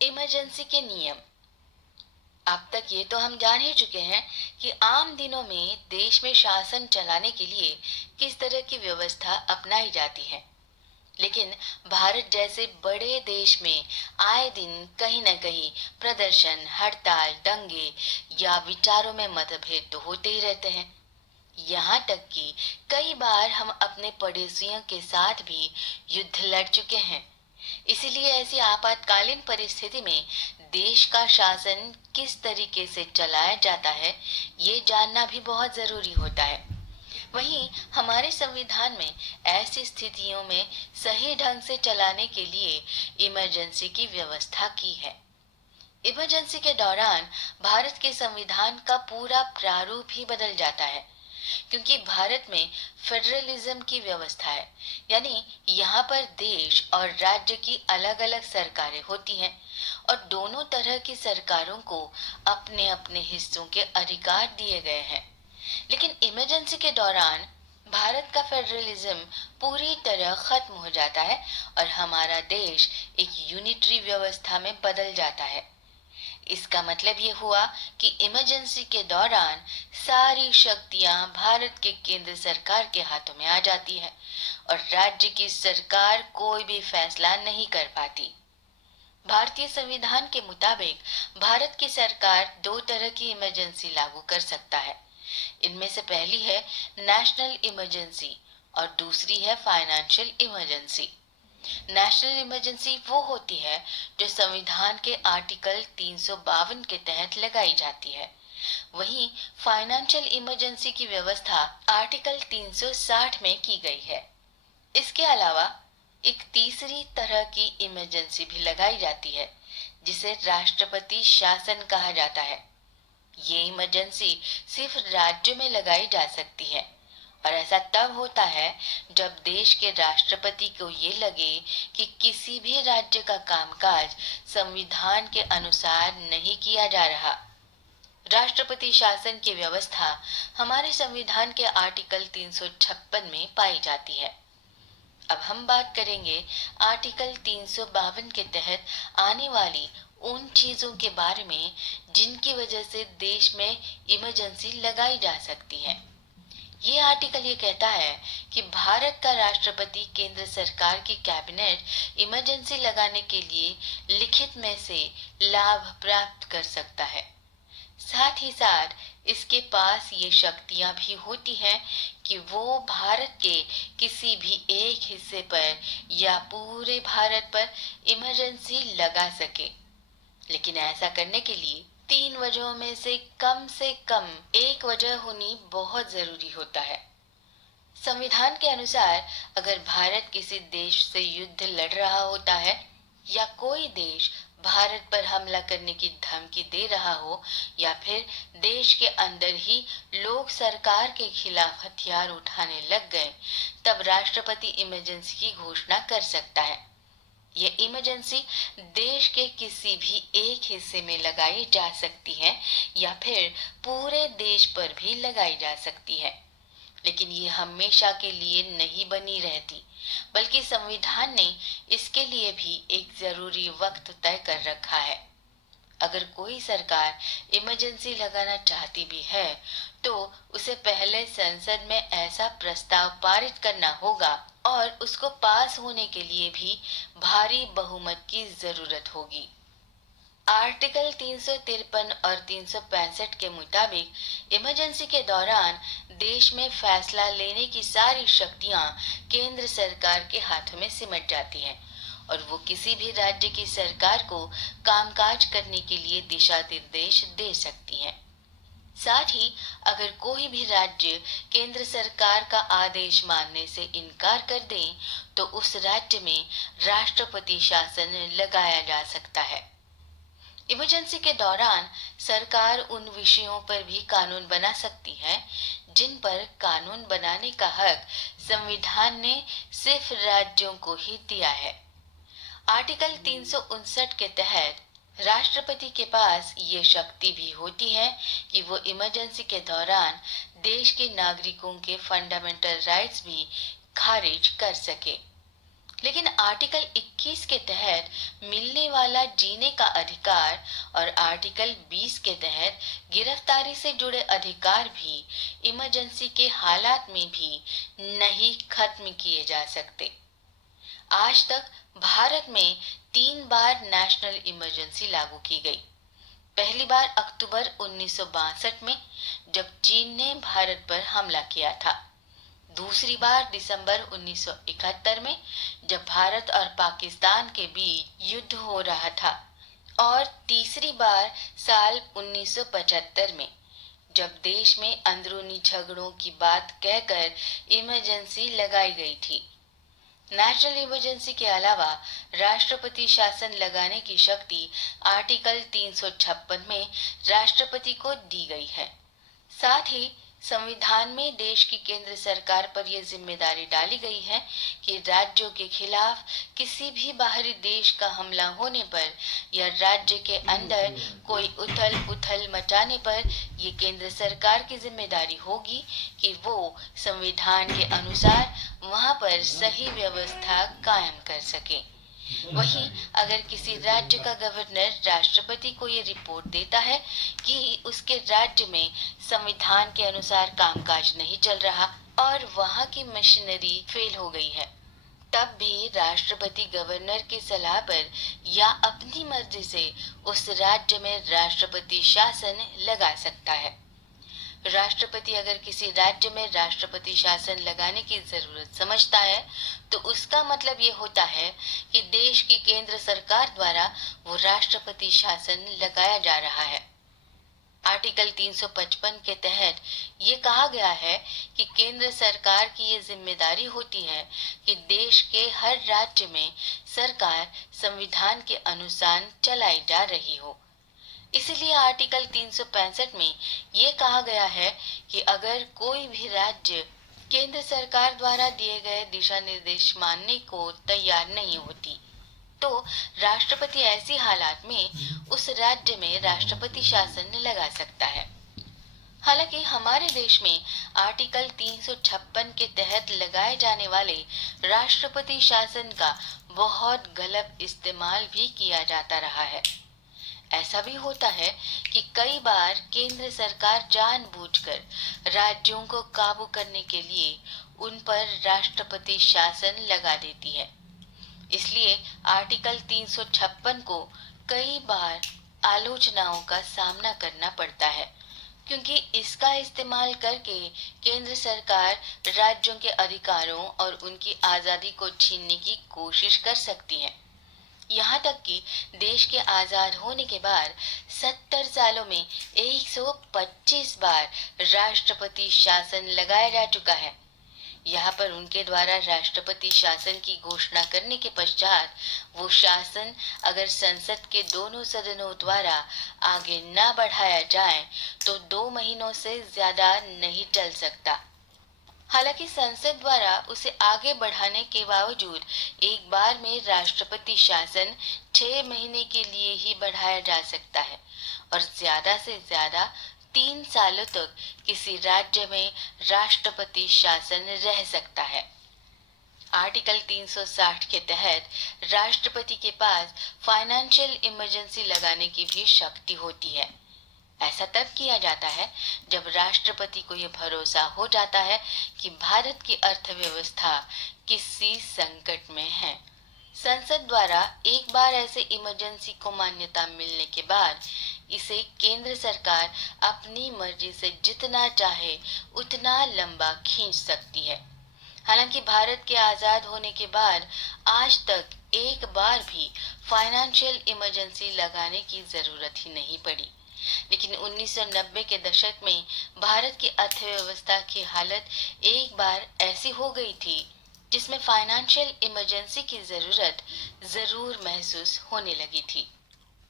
Emergency के नियम। अब तक ये तो हम जान ही चुके हैं कि आम दिनों में देश में शासन चलाने के लिए किस तरह की व्यवस्था अपनाई जाती है। लेकिन भारत जैसे बड़े देश में आए दिन कहीं न कहीं प्रदर्शन, हड़ताल, दंगे या विचारों में मतभेद तो होते ही रहते हैं। यहाँ तक कि कई बार हम अपने पड़ोसियों के साथ भी युद्ध लड़ चुके हैं। इसीलिए ऐसी आपातकालीन परिस्थिति में देश का शासन किस तरीके से चलाया जाता है, ये जानना भी बहुत जरूरी होता है। वहीं हमारे संविधान में ऐसी स्थितियों में सही ढंग से चलाने के लिए इमरजेंसी की व्यवस्था की है। इमरजेंसी के दौरान भारत के संविधान का पूरा प्रारूप ही बदल जाता है, क्योंकि भारत में फेडरलिज्म की व्यवस्था है। यानी यहाँ पर देश और राज्य की अलग अलग सरकारें होती हैं और दोनों तरह की सरकारों को अपने अपने हिस्सों के अधिकार दिए गए हैं। लेकिन इमरजेंसी के दौरान भारत का फेडरलिज्म पूरी तरह खत्म हो जाता है और हमारा देश एक यूनिटरी व्यवस्था में बदल जाता है। इसका मतलब ये हुआ कि इमरजेंसी के दौरान सारी शक्तियां भारत के केंद्र सरकार के हाथों में आ जाती है और राज्य की सरकार कोई भी फैसला नहीं कर पाती। भारतीय संविधान के मुताबिक भारत की सरकार दो तरह की इमरजेंसी लागू कर सकता है। इनमें से पहली है नेशनल इमरजेंसी और दूसरी है फाइनेंशियल इमरजेंसी। नेशनल इमरजेंसी वो होती है जो संविधान के आर्टिकल 352 के तहत लगाई जाती है। वहीं फाइनेंशियल इमरजेंसी की व्यवस्था आर्टिकल 360 में की गई है। इसके अलावा एक तीसरी तरह की इमरजेंसी भी लगाई जाती है, जिसे राष्ट्रपति शासन कहा जाता है। ये इमरजेंसी सिर्फ राज्यों में लगाई जा सकती है और ऐसा तब होता है जब देश के राष्ट्रपति को ये लगे कि किसी भी राज्य का कामकाज संविधान के अनुसार नहीं किया जा रहा। राष्ट्रपति शासन की व्यवस्था हमारे संविधान के आर्टिकल 356 में पाई जाती है। अब हम बात करेंगे आर्टिकल 352 के तहत आने वाली उन चीजों के बारे में जिनकी वजह से देश में इमरजेंसी लगाई जा सकती है। ये आर्टिकल ये कहता है कि भारत का राष्ट्रपति केंद्र सरकार की कैबिनेट इमरजेंसी लगाने के लिए लिखित में से लाभ प्राप्त कर सकता है। साथ ही साथ इसके पास ये शक्तियां भी होती हैं कि वो भारत के किसी भी एक हिस्से पर या पूरे भारत पर इमरजेंसी लगा सके। लेकिन ऐसा करने के लिए तीन वजहों में से कम एक वजह होनी बहुत जरूरी होता है। संविधान के अनुसार अगर भारत किसी देश से युद्ध लड़ रहा होता है या कोई देश भारत पर हमला करने की धमकी दे रहा हो या फिर देश के अंदर ही लोग सरकार के खिलाफ हथियार उठाने लग गए, तब राष्ट्रपति इमरजेंसी की घोषणा कर सकता है। ये इमरजेंसी देश के किसी भी एक हिस्से में लगाई जा सकती है या फिर पूरे देश पर भी लगाई जा सकती है। लेकिन ये हमेशा के लिए नहीं बनी रहती, बल्कि संविधान ने इसके लिए भी एक जरूरी वक्त तय कर रखा है। अगर कोई सरकार इमरजेंसी लगाना चाहती भी है तो उसे पहले संसद में ऐसा प्रस्ताव पारित करना होगा और उसको पास होने के लिए भी भारी बहुमत की जरूरत होगी। आर्टिकल 353 और 365 के मुताबिक इमरजेंसी के दौरान देश में फैसला लेने की सारी शक्तियां केंद्र सरकार के हाथों में सिमट जाती हैं और वो किसी भी राज्य की सरकार को कामकाज करने के लिए दिशा निर्देश दे सकती हैं। साथ ही अगर कोई भी राज्य केंद्र सरकार का आदेश मानने से इनकार कर दे तो उस राज्य में राष्ट्रपति शासन लगाया जा सकता है। इमरजेंसी के दौरान सरकार उन विषयों पर भी कानून बना सकती है जिन पर कानून बनाने का हक संविधान ने सिर्फ राज्यों को ही दिया है। आर्टिकल 359 के तहत राष्ट्रपति के पास ये शक्ति भी होती है कि वो इमरजेंसी के दौरान देश के नागरिकों के फंडामेंटल राइट्स भी खारिज कर सके। लेकिन आर्टिकल 21 के तहत मिलने वाला जीने का अधिकार और आर्टिकल 20 के तहत गिरफ्तारी से जुड़े अधिकार भी इमरजेंसी के हालात में भी नहीं खत्म किए जा सकते। आज तक भारत में 3 बार नेशनल इमरजेंसी लागू की गई। पहली बार अक्टूबर 1962 में, जब चीन ने भारत पर हमला किया था। दूसरी बार दिसंबर 1971 में, जब भारत और पाकिस्तान के बीच युद्ध हो रहा था। और तीसरी बार साल 1975 में, जब देश में अंदरूनी झगड़ों की बात कहकर इमरजेंसी लगाई गई थी। नेशनल इमरजेंसी के अलावा राष्ट्रपति शासन लगाने की शक्ति आर्टिकल 356 में राष्ट्रपति को दी गई है। साथ ही संविधान में देश की केंद्र सरकार पर यह जिम्मेदारी डाली गई है कि राज्यों के खिलाफ किसी भी बाहरी देश का हमला होने पर या राज्य के अंदर कोई उथल पुथल मचाने पर ये केंद्र सरकार की जिम्मेदारी होगी कि वो संविधान के अनुसार वहां पर सही व्यवस्था कायम कर सके। वहीं अगर किसी राज्य का गवर्नर राष्ट्रपति को ये रिपोर्ट देता है कि उसके राज्य में संविधान के अनुसार कामकाज नहीं चल रहा और वहां की मशीनरी फेल हो गई है, तब भी राष्ट्रपति गवर्नर की सलाह पर या अपनी मर्जी से उस राज्य में राष्ट्रपति शासन लगा सकता है। राष्ट्रपति अगर किसी राज्य में राष्ट्रपति शासन लगाने की जरूरत समझता है तो उसका मतलब ये होता है कि देश की केंद्र सरकार द्वारा वो राष्ट्रपति शासन लगाया जा रहा है। आर्टिकल 355 के तहत ये कहा गया है कि केंद्र सरकार की ये जिम्मेदारी होती है कि देश के हर राज्य में सरकार संविधान के अनुसार चलाई जा रही हो। इसलिए आर्टिकल 365 में ये कहा गया है कि अगर कोई भी राज्य केंद्र सरकार द्वारा दिए गए दिशा निर्देश मानने को तैयार नहीं होती तो राष्ट्रपति ऐसी हालात में उस राज्य में राष्ट्रपति शासन लगा सकता है। हालांकि हमारे देश में आर्टिकल 356 के तहत लगाए जाने वाले राष्ट्रपति शासन का बहुत गलत इस्तेमाल भी किया जाता रहा है। ऐसा भी होता है कि कई बार केंद्र सरकार जानबूझकर राज्यों को काबू करने के लिए उन पर राष्ट्रपति शासन लगा देती है। इसलिए आर्टिकल 356 को कई बार आलोचनाओं का सामना करना पड़ता है, क्योंकि इसका इस्तेमाल करके केंद्र सरकार राज्यों के अधिकारों और उनकी आजादी को छीनने की कोशिश कर सकती है। यहाँ तक कि देश के आजाद होने के बाद 70 सालों में 125 बार राष्ट्रपति शासन लगाया जा चुका है। यहाँ पर उनके द्वारा राष्ट्रपति शासन की घोषणा करने के पश्चात वो शासन अगर संसद के दोनों सदनों द्वारा आगे न बढ़ाया जाए तो 2 महीनों से ज्यादा नहीं चल सकता। हालांकि संसद द्वारा उसे आगे बढ़ाने के बावजूद एक बार में राष्ट्रपति शासन 6 महीने के लिए ही बढ़ाया जा सकता है और ज्यादा से ज्यादा 3 सालों तक किसी राज्य में राष्ट्रपति शासन रह सकता है। आर्टिकल 360 के तहत राष्ट्रपति के पास फाइनेंशियल इमरजेंसी लगाने की भी शक्ति होती है। ऐसा तब किया जाता है जब राष्ट्रपति को यह भरोसा हो जाता है कि भारत की अर्थव्यवस्था किसी संकट में है। संसद द्वारा एक बार ऐसे इमरजेंसी को मान्यता मिलने के बाद इसे केंद्र सरकार अपनी मर्जी से जितना चाहे उतना लंबा खींच सकती है। हालांकि भारत के आजाद होने के बाद आज तक एक बार भी फाइनेंशियल इमरजेंसी लगाने की जरूरत ही नहीं पड़ी। लेकिन 1990 के दशक में भारत की अर्थव्यवस्था की हालत एक बार ऐसी हो गई थी जिसमें फाइनेंशियल इमरजेंसी की जरूरत जरूर महसूस होने लगी थी।